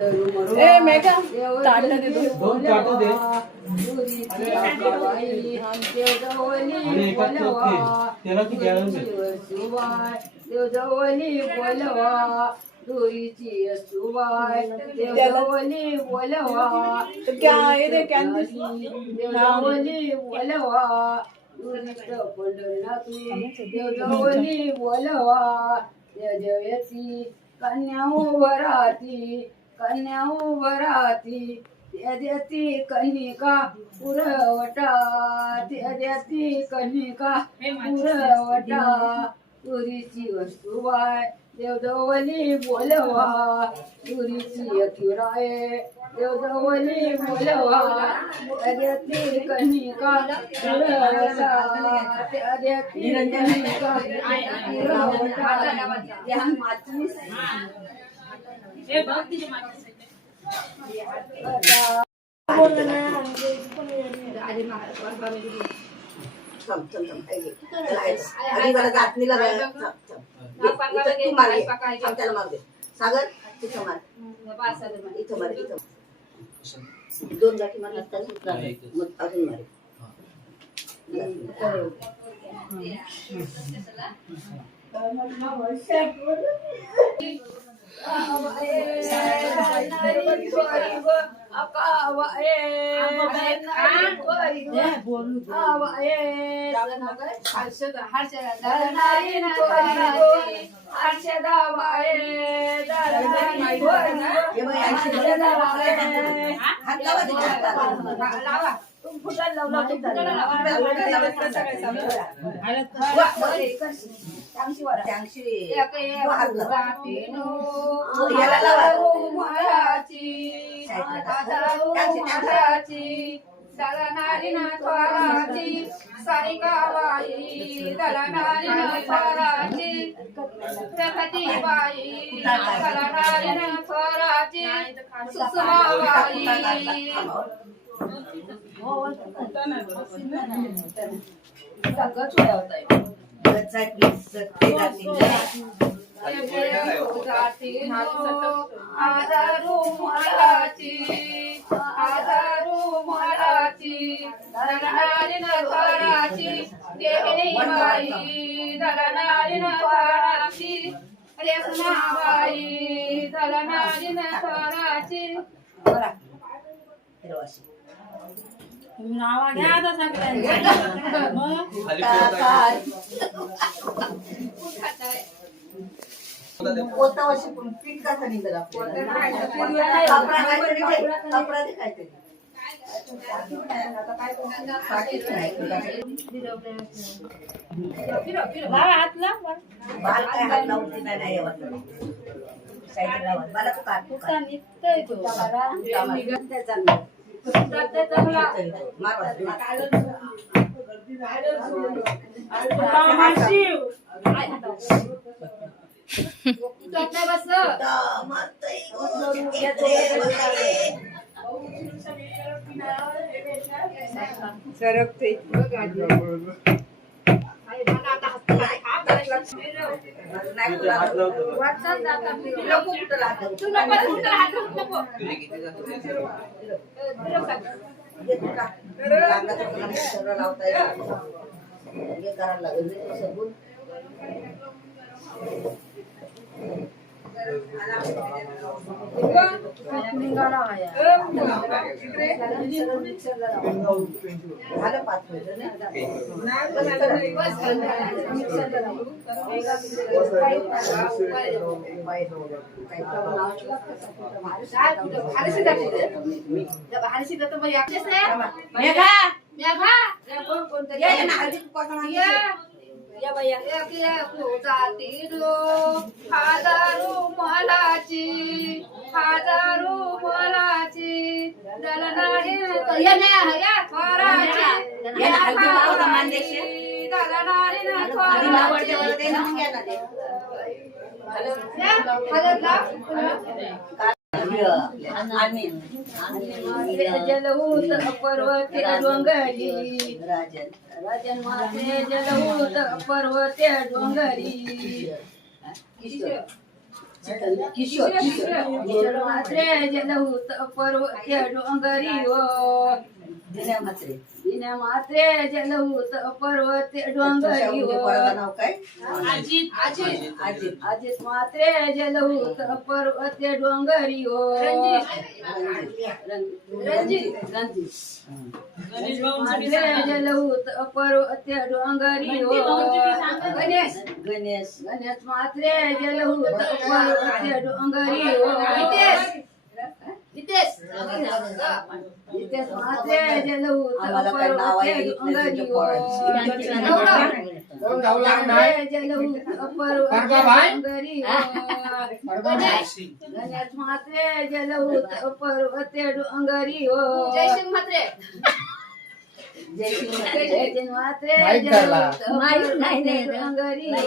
ए मेघा ताटा दे दो दोन ताटं दे आणि एका त्याला ती गॅलन दे देवजवली बोलवा दुरीची असुबाय देवजवली बोलवा क्या ये दे कैंडिस देवजवली बोलवा दुरीष्ट पंढरनाथी देवजवली बोलवा देवजयती कन्या उभराती कन्या उभराती देती कन्निका पुरवटा देती कन्निका पुरवटा तुरीची वस्तुबाय देवजवली बोलवा तुरीची अखिराय देवजवली बोलवा देती कन्निका पुरवटा देती कन्निका पुरवटा ध्यान माचीस ए भक्ति जो मानस सागर तिथं मार इथं मार इथं दोन गाठी मार मग अजून मार दलनारी नाथवाराची सारी गावाई दलनारी नाथवाराची प्रगती बाई दलनारी नाथवाराची सुषमाबाई आधारू महाराची दलनारी नाथवाराची देहिनी बाई दलनारी नाथवाराची रेखनाबाई दलनारी नाथवाराची नाव घ्या आता सगळ्यांनी मग कोणता वर्षी पीठ कसा निघाला कपडा दे काहीतरी हात लाव बाल काय हात लावते नाही मला तू काढतो निघतोय तो सरकते हजारो मोलाची दलनारी नाथवाराची दलनारी जलहूत पर्वते डोंगरी राजन माते जलहूत पर्वते डोंगरी किशोर किशोर म्हात्रे जलहूत पर्वत्य डोंगरी हो दिन्या म्हात्रे दिन्या म्हात्रे जलहूत पर्वत्य डोंगरी हो नाव काय अजित अजित अजित म्हात्रे जलहूत पर्वत्य डोंगरी हो रणजित गणेश भाऊंचं बी म्हात्रे सांगा. जलहूत पर्वत्य डोंगरी हो गणेश गणेश गणेश म्हात्रे जलहूत पर्वत्य डोंगरी हो हितेश म्हात्रे जलहूत आम्हाला काय नाव आहे पर्वत्य इथलं डोंगरी तुझ्या हो पोरांची. म्हात्रे जलहूत पर्वत्य डोंगरी हो गणेश म्हात्रे जलहूत पर्वत्य डोंगरी हो जयसिंग म्हात्रे जयसिंग म्हात्रे माईक धरला. जलहूत पर्वत्य डोंगरी हो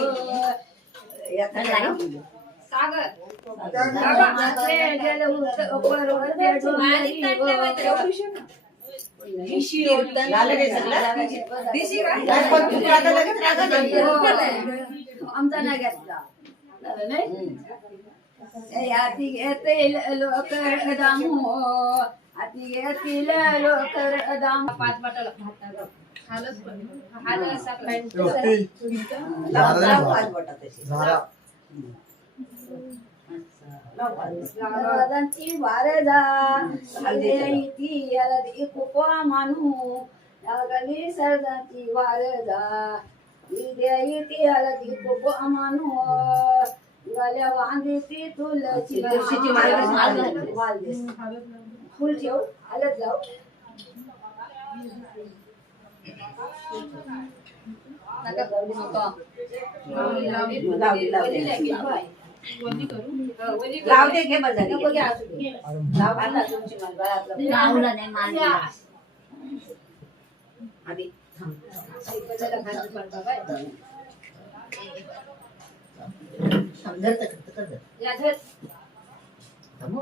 सागर म्हात्रे जलहूत पर्वत्य डोंगरी हो झालं रे सगळं? काय पण तू आता लगेच रागा नाही. आमचा नाही घेतला झालं नाही हाती घेतील लोक दामू हाती घेतील लोक दाम 5 बटाला लाव पाच बोटं तशी. दादांची वारदा ती हलदी कुपा मानू लागली सरदांची वारदा ती हलदी कुपा मानू गल्या वांदी ती तुळशी तुळशीची माळ देस. फुल ठेव हलत लाव नका गवडी नको लाव दे घे बस झाली. लाव आणला तुमची माळ गळ्यातलं. लावलं नाही मानलं आधी समजत कर या धर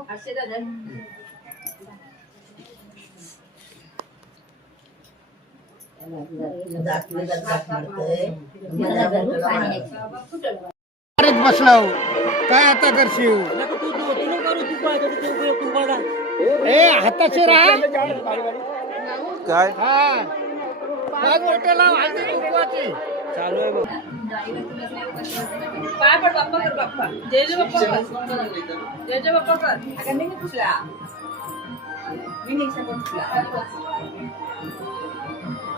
आरशेला धर जात म्हणतंय. मला घरून पाणी यायचं. अरेच बसलाव काय आता करशील ए हाताशी राहा काय हा पाच बोटे लाव हाती तुपाची चालू आहे बघ पाय पड बाप्पा कर बाप्पा जय जय बाप्पा कर जय जय बाप्पा कर आता मी पुसला. मी नाही सांगून पुसला.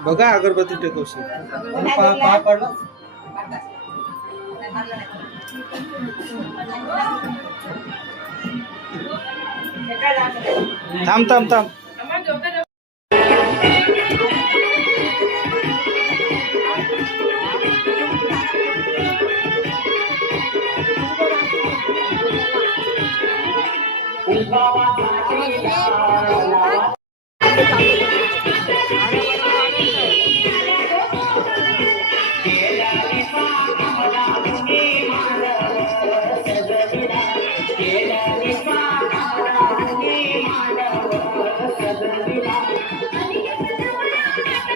बघा अगरबत्ती टेकवशी पाय पडला. थांब थांब थांब आम्हाला जेवता Bye.